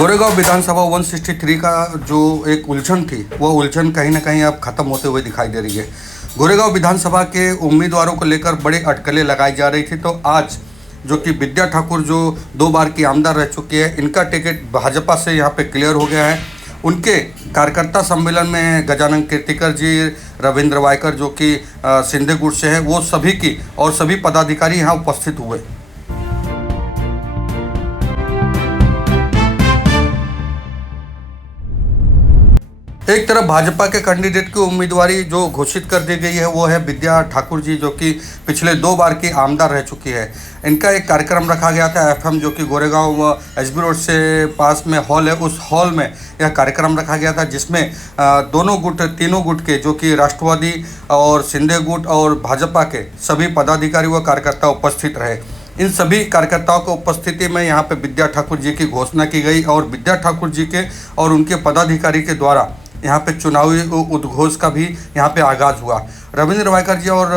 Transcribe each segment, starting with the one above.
गोरेगांव विधानसभा 163 का जो एक उलझन थी वो उलझन कहीं ना कहीं अब खत्म होते हुए दिखाई दे रही है। गोरेगांव विधानसभा के उम्मीदवारों को लेकर बड़े अटकलें लगाई जा रही थी, तो आज जो कि विद्या ठाकुर जो 2 बार की आमदार रह चुकी है, इनका टिकट भाजपा से यहाँ पे क्लियर हो गया है। उनके कार्यकर्ता सम्मेलन में गजानन कीर्तिकर जी, रविंद्र वायकर जो कि सिंधे गुट से है, वो सभी की और सभी पदाधिकारी यहाँ उपस्थित हुए। एक तरफ भाजपा के कैंडिडेट की उम्मीदवारी जो घोषित कर दी गई है वो है विद्या ठाकुर जी, जो कि पिछले 2 बार की आमदार रह चुकी है। इनका एक कार्यक्रम रखा गया था एफएम, जो कि गोरेगांव एसबी रोड से पास में हॉल है, उस हॉल में यह कार्यक्रम रखा गया था, जिसमें तीनों गुट के जो कि राष्ट्रवादी और सिंधे गुट और भाजपा के सभी पदाधिकारी व कार्यकर्ता उपस्थित रहे। इन सभी कार्यकर्ताओं की उपस्थिति में यहाँ पे विद्या ठाकुर जी की घोषणा की गई और विद्या ठाकुर जी के और उनके पदाधिकारी के द्वारा यहाँ पे चुनावी उद्घोष का भी यहाँ पे आगाज़ हुआ। रविंद्र वायकर जी और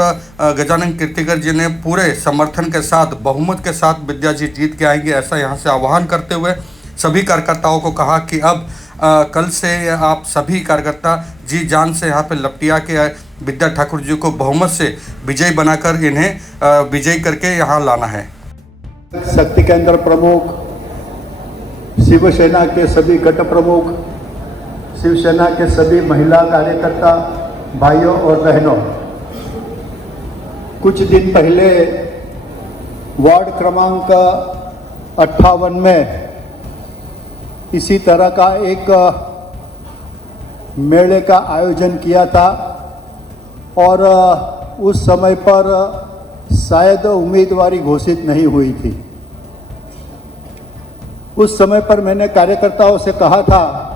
गजानन कीर्तिकर जी ने पूरे समर्थन के साथ, बहुमत के साथ विद्या जी जीत के आएंगे, ऐसा यहाँ से आह्वान करते हुए सभी कार्यकर्ताओं को कहा कि अब कल से आप सभी कार्यकर्ता जी जान से यहाँ पे लपटिया के विद्या ठाकुर जी को बहुमत से विजयी बनाकर इन्हें विजयी करके यहाँ लाना है। शक्ति केंद्र प्रमुख, शिवसेना के सभी गट प्रमुख, शिवसेना के सभी महिला कार्यकर्ता भाइयों और बहनों, कुछ दिन पहले वार्ड क्रमांक 58 में इसी तरह का एक मेले का आयोजन किया था और उस समय पर शायद उम्मीदवारी घोषित नहीं हुई थी। उस समय पर मैंने कार्यकर्ताओं से कहा था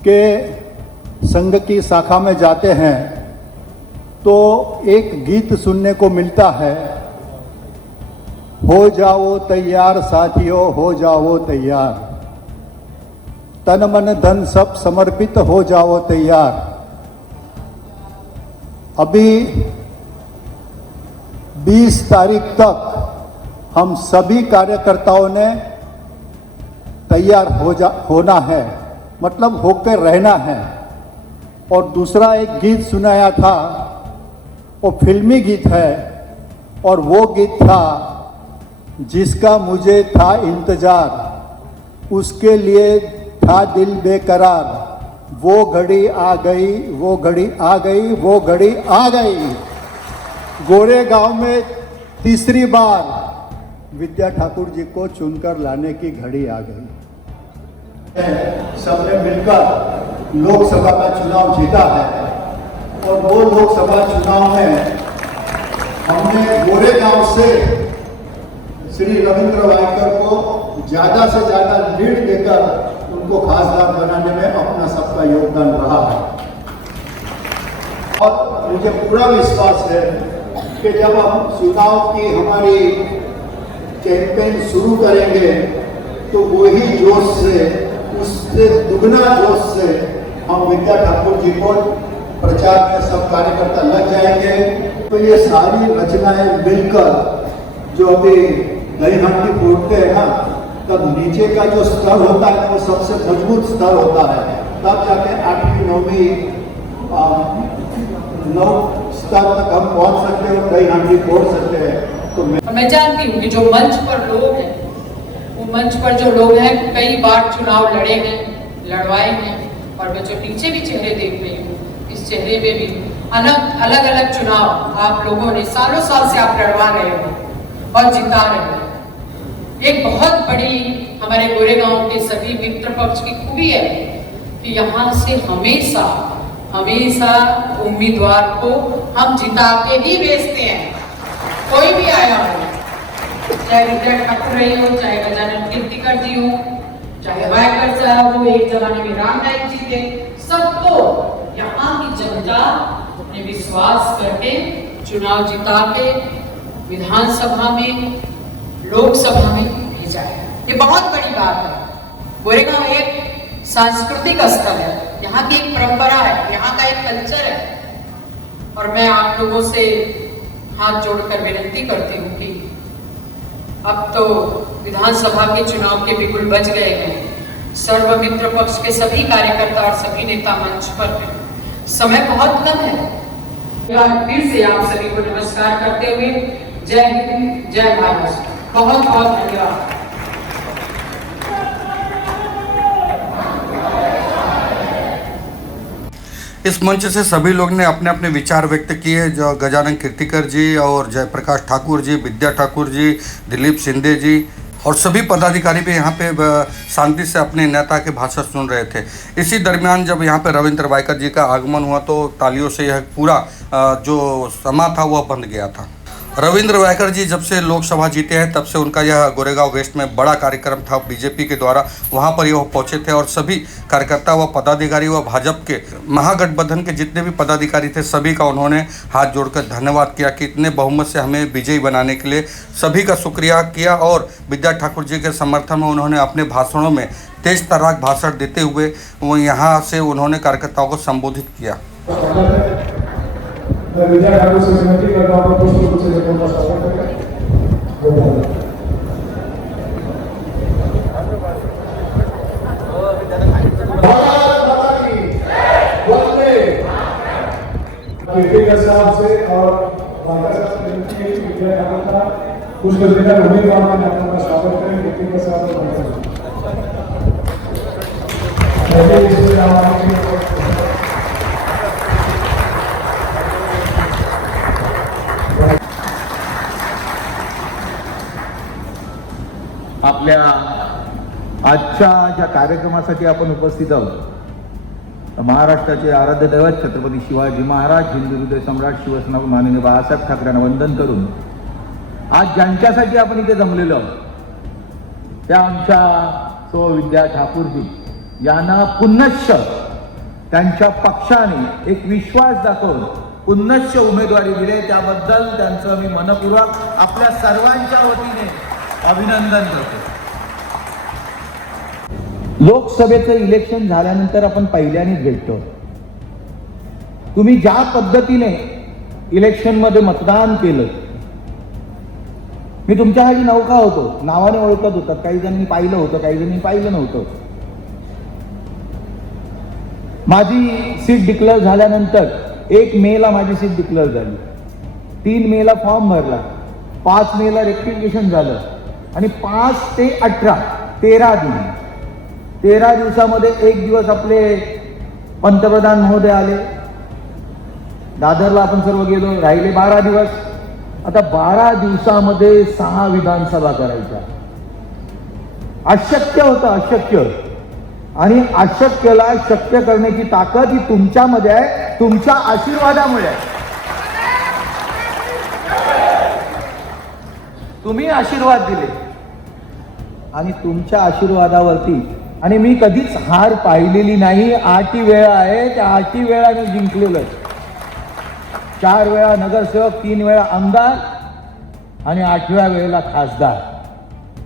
कि संघ की शाखा में जाते हैं तो एक गीत सुनने को मिलता है, हो जाओ तैयार साथियों, हो जाओ तैयार, तन मन धन सब समर्पित हो जाओ तैयार। अभी 20 तारीख तक हम सभी कार्यकर्ताओं ने तैयार होना है, मतलब होकर रहना है। और दूसरा एक गीत सुनाया था, वो फिल्मी गीत है और वो गीत था जिसका मुझे था इंतजार, उसके लिए था दिल बेकरार, वो घड़ी आ गई, वो घड़ी आ गई, वो घड़ी आ गई। गोरेगांव में तीसरी बार विद्या ठाकुर जी को चुनकर लाने की घड़ी आ गई। सबने मिलकर लोकसभा का चुनाव जीता है और वो लोकसभा चुनाव में हमने गोरेगांव से श्री रविंद्र वायकर को ज़्यादा से ज़्यादा लीड देकर उनको खासदार बनाने में अपना सबका योगदान रहा है। और मुझे पूरा विश्वास है कि जब हम चुनाव की हमारी कैंपेन शुरू करेंगे तो वही जोश से, उससे दुगना जोश से हम विद्या ठाकुर जी को प्रचार में सब कार्यकर्ता लग जाएंगे। तो ये सारी रचनाएं मिलकर जो अभी दही हांडी फोड़ते हैं ना, तब नीचे का जो स्तर होता है वो सबसे मजबूत स्तर होता है, तब जाके 8वीं 9वीं 9 स्तर तक हम पहुंच सकते हैं और दही हांडी फोड़ सकते हैं। तो मैं जानती हूँ कि जो मंच पर लोग हैं, वो मंच पर जो लोग हैं कई बार चुनाव लड़े हैं, लड़वाए हैं, और मैं जो पीछे भी चेहरे देख रही हूँ, इस चेहरे में भी अलग अलग चुनाव आप लोगों ने सालों साल से आप लड़वा रहे हो और जिता रहे हो। एक बहुत बड़ी हमारे गोरेगांव के सभी मित्र पक्ष की खूबी है कि यहाँ से हमेशा उम्मीदवार को हम जिता के ही भेजते हैं, कोई भी आया हो, चाहे विद्या ठाकुर रही हो, चाहे गजानन कीर्तिकर जी हो, चाहे वायकर साहब हो, एक जमाने में राम नाईक जी थे, सबको यहाँ की जनता ने विश्वास करके चुनाव जिता के विधानसभा में, लोकसभा में भेजा है। ये बहुत बड़ी बात है। गोरेगांव एक सांस्कृतिक स्थल है, यहाँ की एक परंपरा है, यहाँ का एक कल्चर है। और मैं आप लोगों से हाथ जोड़कर विनती करती हूँ कि अब तो विधानसभा के चुनाव के बिल्कुल बच गए हैं, सर्व मित्र पक्ष के सभी कार्यकर्ता और सभी नेता मंच पर हैं। समय बहुत कम है। एक बार फिर से आप सभी को नमस्कार करते हुए जय हिंद, जय भारत। बहुत बहुत धन्यवाद। इस मंच से सभी लोग ने अपने अपने विचार व्यक्त किए। जो गजानन कीर्तिकर जी और जयप्रकाश ठाकुर जी, विद्या ठाकुर जी, दिलीप शिंदे जी और सभी पदाधिकारी भी यहाँ पे शांति से अपने नेता के भाषण सुन रहे थे। इसी दरमियान जब यहाँ पे रविंद्र वायकर जी का आगमन हुआ तो तालियों से यह पूरा जो समा था वह बंध गया था। रविंद्र वायकर जी जब से लोकसभा जीते हैं तब से उनका यह गोरेगांव वेस्ट में बड़ा कार्यक्रम था बीजेपी के द्वारा, वहां पर यह पहुंचे थे और सभी कार्यकर्ता व पदाधिकारी व भाजपा के महागठबंधन के जितने भी पदाधिकारी थे सभी का उन्होंने हाथ जोड़कर धन्यवाद किया कि इतने बहुमत से हमें विजयी बनाने के लिए सभी का शुक्रिया किया। और विद्या ठाकुर जी के समर्थन में उन्होंने अपने भाषणों में तेज तर्राक भाषण देते हुए वो यहाँ से उन्होंने कार्यकर्ताओं को संबोधित किया। मैं विद्या ठाकुर से विनती करता हूँ पुष्प रूप से जगह का स्वागत करें। कीर्तिकर साहब से और विद्या ठाकुर का पुष्प देकर उम्मीदवार के नाम का स्वागत करें। कीर्तिकर साहब आपल्या आजच्या ज्या कार्यक्रमासाठी आपण उपस्थित आहोत, महाराष्ट्राचे आराध्य दैवत छत्रपती शिवाजी महाराज, हिंदू हृदय सम्राट शिवसेना माननीय बाळासाहेब ठाकरेंना वंदन करून आज ज्यांच्यासाठी आपण इथे जमलेलो आहोत त्या आमच्या सौ विद्या ठाकूरजी यांना पुनश्च त्यांच्या पक्षाने एक विश्वास दाखवून पुनश्च उमेदवारी दिली, त्याबद्दल त्यांचं मी मनपूर्वक आपल्या सर्वांच्या वतीने अभिनंदन करतो। लोकसभेचं इलेक्शन झाल्यानंतर आपण पहिल्यानेच भेटतो। तुम्ही ज्या पद्धतीने इलेक्शन मध्ये मतदान केलं, मी तुमच्यासाठी नौका होतो, नावाने ओळखत होतात, काही जणांनी पाहिलं होतं, काही जणांनी पाहिलं नव्हतं। माझी सीट डिक्लेअर झाल्यानंतर 1 मेला माझी सीट डिक्लेअर झाली, 3 मेला फॉर्म भरला, 5 मेला रेक्टिफिकेशन झालं आणि 5 ते 18 13 दिन, 13 दिवसामध्ये एक दिवस आपले पंतप्रधान महोदय आले, दादरला आपण सर्व गेलो, राहिले 12 दिवस। आता 12 दिवसामध्ये 6 विधानसभा करायच्या अशक्य होतं, अशक्य। आणि अशक्यला शक्य करण्याची ताकद ही तुमच्यामध्ये आहे, तुमच्या आशीर्वादामुळे आहे। तुम्ही आशीर्वाद दिले आणि तुमच्या आशीर्वादावरती, आणि मी कधीच हार पाहिलेली नाही। 8 वेळा आहे, त्या 8 वेळा मी जिंकलेलो, 4 वेळा नगरसेवक, 3 वेळा आमदार आणि 8व्या वेळेला खासदार।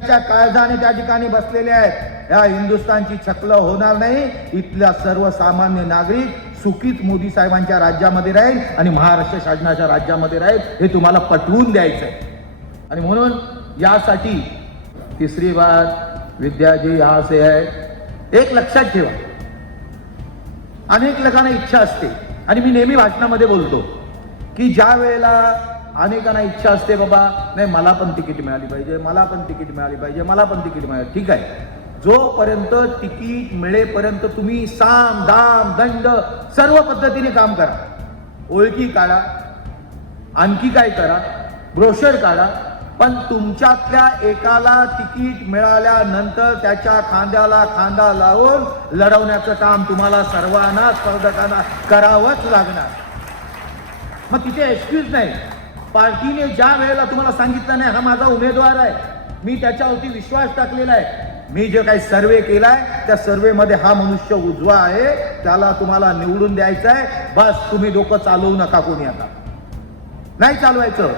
त्या काळजाने त्या ठिकाणी बसलेले आहेत। या हिंदुस्थानची छकल होणार नाही, इथल्या सर्वसामान्य नागरिक सुखीत मोदी साहेबांच्या राज्यामध्ये राहील आणि महाराष्ट्र शासनाच्या राज्यामध्ये राहील, हे तुम्हाला पटवून द्यायचं आहे। आणि म्हणून यासाठी तीसरी बात विद्या जी यहाँ से है, एक लक्षात ठेवा, अनेक लोकांना इच्छा असते आणि मी नेहमी भाषणामध्ये बोलतो की ज्या वेळेला अनेकांना इच्छा असते, बाबा नाही मला पण तिकीट मिळाली पाहिजे, मला पण तिकीट मिळाली पाहिजे, मला पण तिकीट मिळाली, ठीक आहे, जोपर्यंत तिकीट मिळेपर्यंत तुम्ही साम दाम दंड सर्व पद्धतीने काम करा, ओळखी काढा, आणखी काय करा, ब्रोशर काढा, पण तुमच्यातल्या एकाला तिकीट मिळाल्यानंतर त्याच्या खांद्याला खांदा लावून लढवण्याचं काम तुम्हाला सर्वांना स्पर्धकांना करावंच लागणार। मग तिथे एक्सक्यूज नाही। पार्टीने ज्या वेळेला तुम्हाला सांगितलं नाही हा माझा उमेदवार आहे, मी त्याच्यावरती विश्वास टाकलेला आहे, मी जे काही सर्वे केलाय त्या सर्वेमध्ये हा मनुष्य उजवा आहे, त्याला तुम्हाला निवडून द्यायचं आहे, बस तुम्ही डोकं चालवू नका, कोणी आता नाही चालवायचं।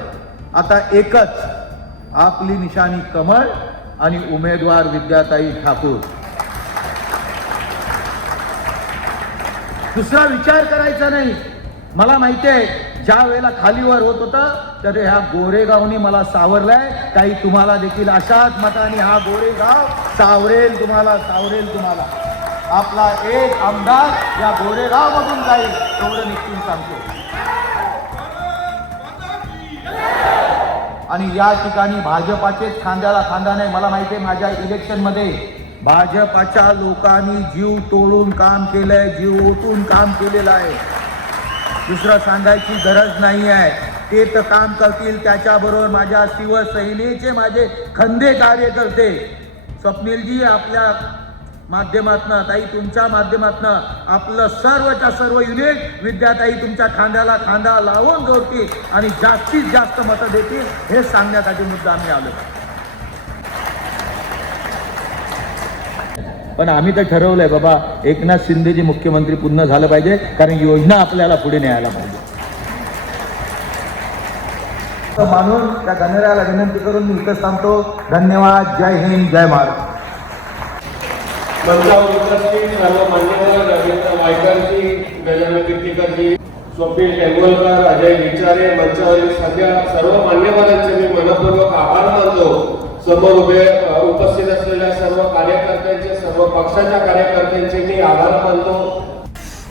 आता एकच आपली निशाणी कमळ आणि उमेदवार विद्याताई ठाकूर, दुसरा विचार करायचा नाही। मला माहिती आहे ज्या वेळेला खालीवर होत होतं तर ह्या गोरेगावनी मला सावरलाय. काही तुम्हाला देखील अशाच मताने हा गोरेगाव सावरेल तुम्हाला. आपला एक आमदार या गोरेगाव मधून जाईल एवढं निश्चित सांगतो. आणि या ठिकाणी भाजपाचेच खांद्याला खांदा नाही. मला माहिती आहे माझ्या इलेक्शनमध्ये भाजपाच्या लोकांनी जीव तोडून काम केलंय, जीव ओतून काम केलेलं आहे. दुसरं सांगायची गरज नाही आहे. ते तर काम करतील. त्याच्याबरोबर माझ्या शिवसेनेचे माझे खंदे कार्यकर्ते स्वप्नीलजी आपल्या माध्यमातनं, ताई तुमच्या माध्यमातनं आपलं सर्वच्या सर्व युनिट विद्याताई तुमच्या खांद्याला खांदा लावून जोडतील आणि जास्तीत जास्त मतं देतील हे सांगण्यासाठी मुद्दा आम्ही आलो. पण आम्ही तर ठरवलंय बाबा एकनाथ शिंदेचे मुख्यमंत्री पुन्हा झालं पाहिजे, कारण योजना आपल्याला पुढे न्यायला पाहिजे. मानून त्या गणरायाला विनंती करून मी इथं सांगतो. धन्यवाद. जय हिंद, जय महाराष्ट्र. मंचावर उपस्थित सर्व मान्यवर रवींद्र वायकरजी, गजानन कीर्तीकरजी, स्वप्नील टेंबोलकर, अजय विचारे, मंचावरील सगळ्या सर्व मान्यवरांचे मी मनपूर्वक आभार मानतो. समोर उपस्थित असलेल्या सर्व कार्यकर्त्यांचे, सर्व पक्षाच्या कार्यकर्त्यांचे मी आभार मानतो.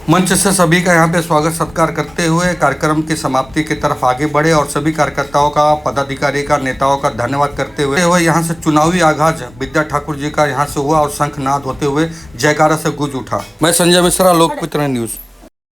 मंच से सभी का यहाँ पे स्वागत सत्कार करते हुए कार्यक्रम की समाप्ति की तरफ आगे बढ़े और सभी कार्यकर्ताओं का, पदाधिकारी का, नेताओं का धन्यवाद करते हुए यहाँ से चुनावी आगाज विद्या ठाकुर जी का यहाँ से हुआ और शंखनाद होते हुए जयकारा से गूंज उठा. मैं संजय मिश्रा, लोकमित्र न्यूज़.